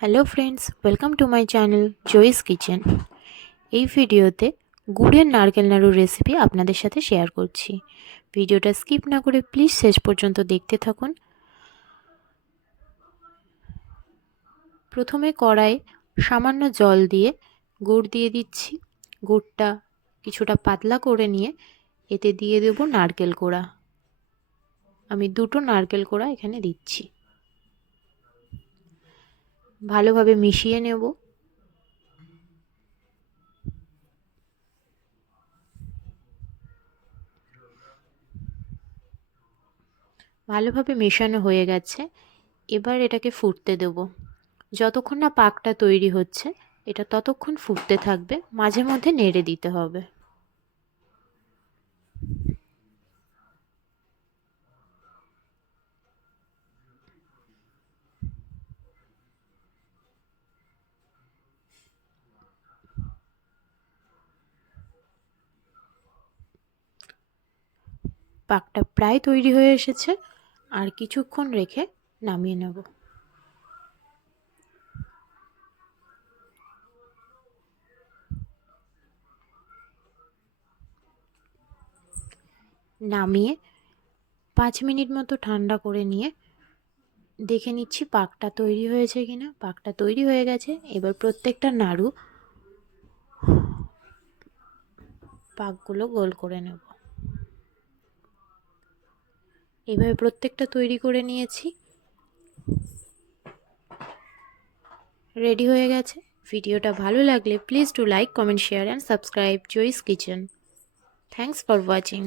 Hello friends, welcome to my channel joys kitchen. এই ভিডিওতে গুড়ের নারকেল নাড়ুর রেসিপি আপনাদের সাথে শেয়ার করছি। ভিডিওটা স্কিপ না করে প্লিজ শেষ পর্যন্ত দেখতে থাকুন। প্রথমে কড়াই সামান্য জল দিয়ে গুড় দিয়ে দিচ্ছি। গুড়টা কিছুটা পাতলা করে নিয়ে এতে দিয়ে দেব নারকেল কোড়া। আমি দুটো নারকেল কোড়া এখানে দিচ্ছি। ভালোভাবে মিশিয়ে নেব। ভালোভাবে মেশানো হয়ে গেছে। এবার এটাকে ফুটতে দেব। যতক্ষণ না পাকটা তৈরি হচ্ছে এটা ততক্ষণ ফুটতে থাকবে, মাঝে মধ্যে নেড়ে দিতে হবে। পাকটা প্রায় তৈরি হয়ে এসেছে, আর কিছুক্ষণ রেখে নামিয়ে নেব। নামিয়ে 5 মিনিট মতো ঠান্ডা করে নিয়ে দেখে নিচ্ছি পাকটা তৈরি হয়েছে কিনা। পাকটা তৈরি হয়ে গেছে। এবার প্রত্যেকটা নাড়ু পাকগুলো গোল করে নেব। এইভাবে প্রত্যেকটা তৈরি করে নিয়েছি। রেডি হয়ে গেছে। ভিডিওটা ভালো লাগলে please do like, comment, share and subscribe joys kitchen. Thanks for watching.